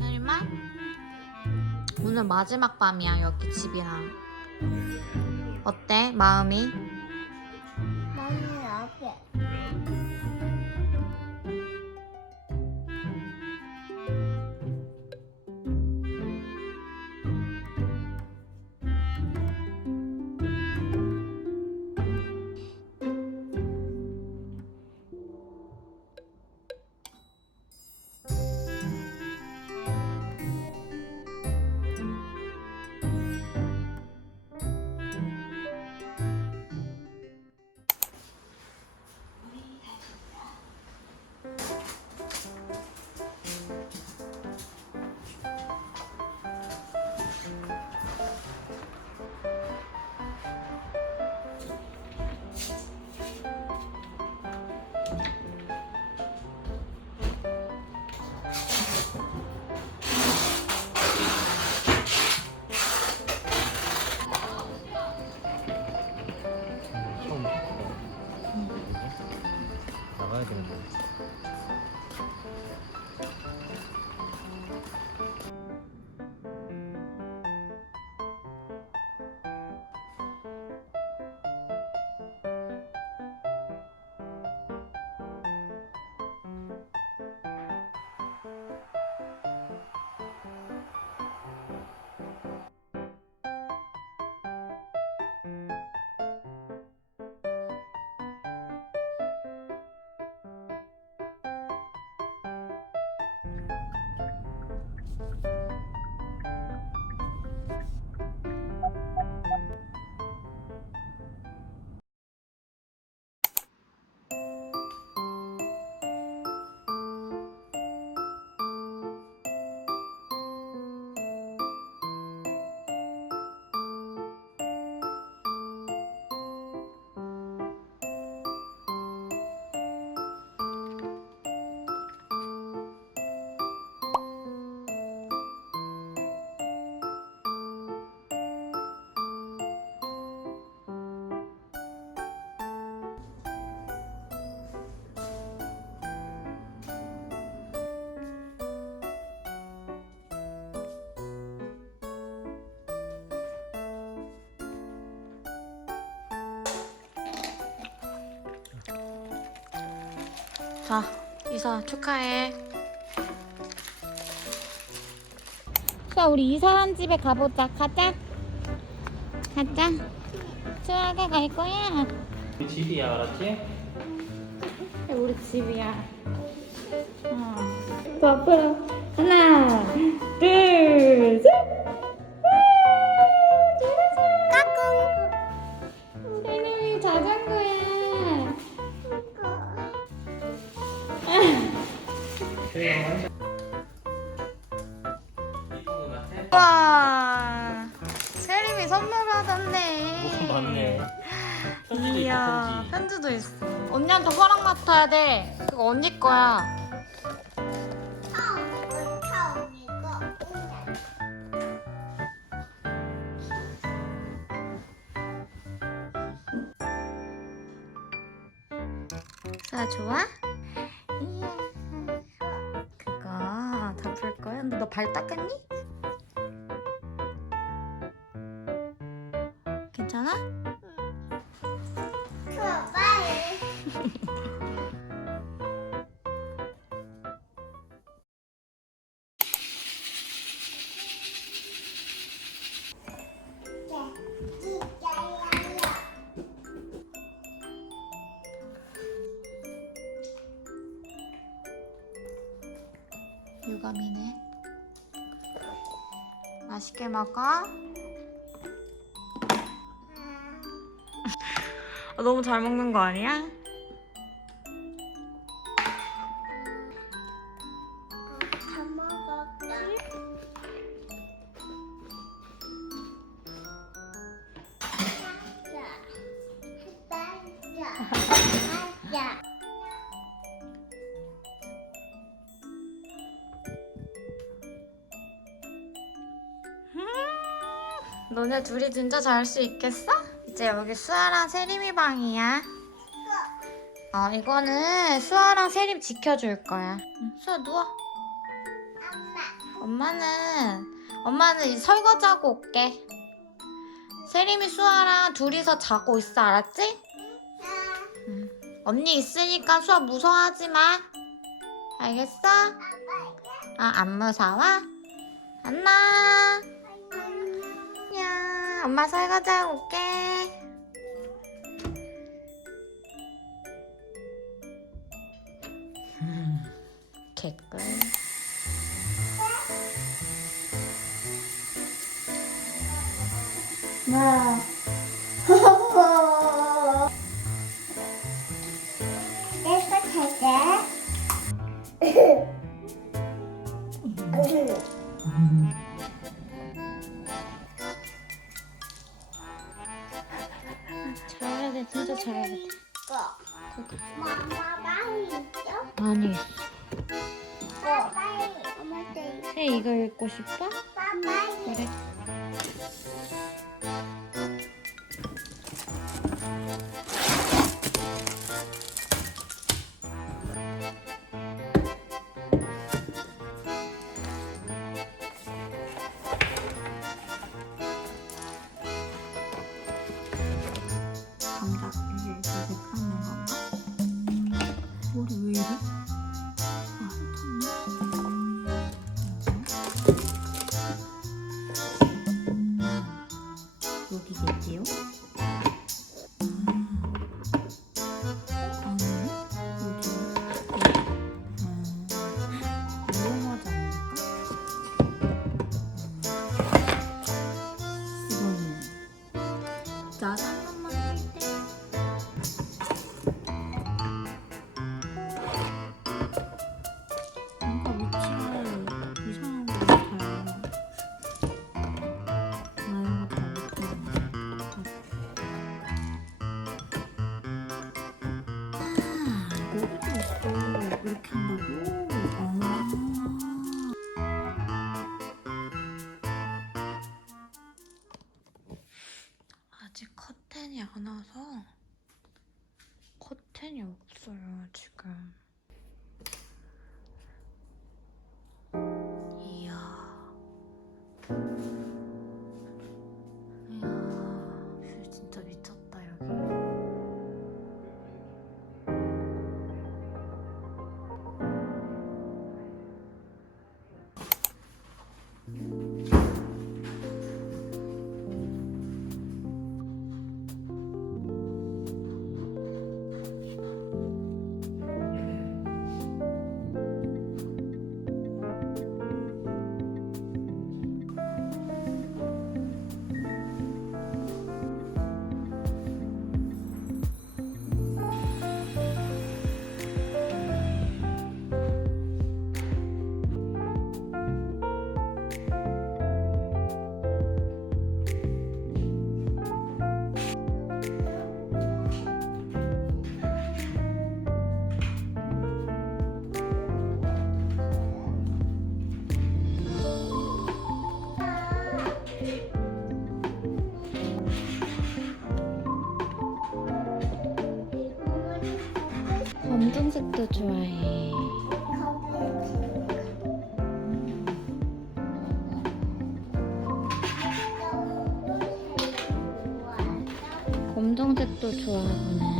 헬마? 오늘 마지막 밤이야 여기 집이랑. 어때? 마음이? 나는 여기. 나가야 되는데. 자, 이사 축하해. 자, 우리 이사한 집에 가보자. 가자. 가자. 추하게 갈 거야. 우리 집이야, 알았지? 우리 집이야. 저 앞으로 하나, 둘, 셋. 까꿍. 헬름이 자전거야. 와, 세림이 선물하던데. 맞네. 편지도 이야, 있고, 편지. 편지도 있어. 언니한테 허락 맡아야 돼. 그거 언니 거야. 자, 좋아? 이야. 그거 다 풀 거야? 근데 너 발 닦았니? 괜찮아? 유감이네. 맛있게 먹어. 너무 잘 먹는 거 아니야? 다 먹었다. 맞아. 너네 둘이 진짜 잘 수 있겠어? 이 이제 여기 수아랑 세림이 방이야. 이거는 수아랑 세림 지켜줄 거야. 응, 수아 누워. 엄마는 이제 설거지하고 올게. 세림이 수아랑 둘이서 자고 있어, 알았지? 응. 언니 있으니까 수아 무서워하지 마. 알겠어? 안 무서워? 안녕. 안녕. 엄마 설거지하고 올게. 개꿀. 잘해야 돼, 진짜 잘해야 돼. 엄마 있죠? 아니, 빨리 엄마한테 새 이거 읽고 싶어? 빨리 그래. 감자 이렇게 하는 건가? 머리 왜 이래? 여기겠지요? 위험하지 않을까? 이거는 짜장면만 할 때. 뭔가 위치가 이상한 것 같아요. 여기도 있어. 이렇게 한다고? 아직 커튼이 안 와서 커튼이 없어요, 지금. 이야, 뷰 진짜 미쳤다, 여기. 검정색도 좋아해. 검정색도 좋아하구나.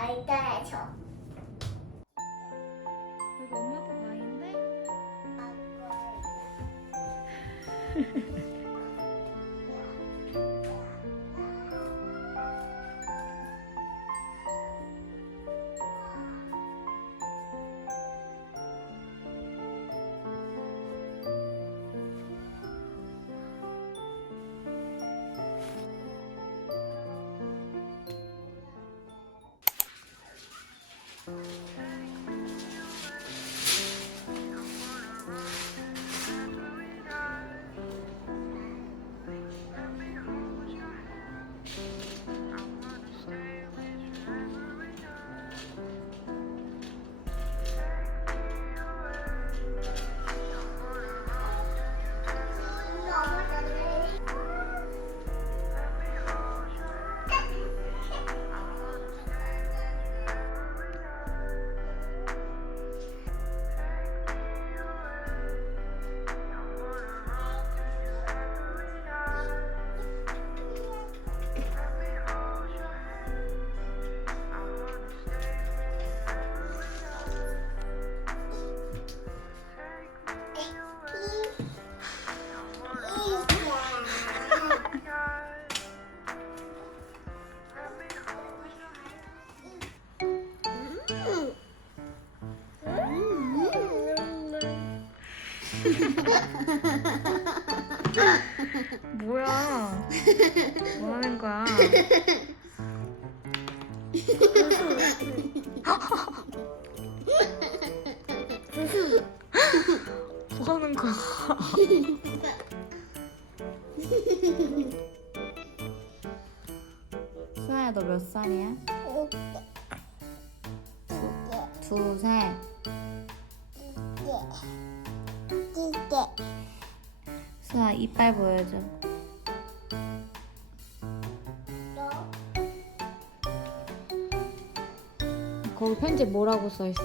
사이트에서. 여기 엄마 아빠 방인데? 뭐야? 뭐 하는 거야? 뭐 하는 거야? 수아야, 너 몇 살이야? 2살. 수아, 이빨 보여줘. 거기 편지 뭐라고 써있어?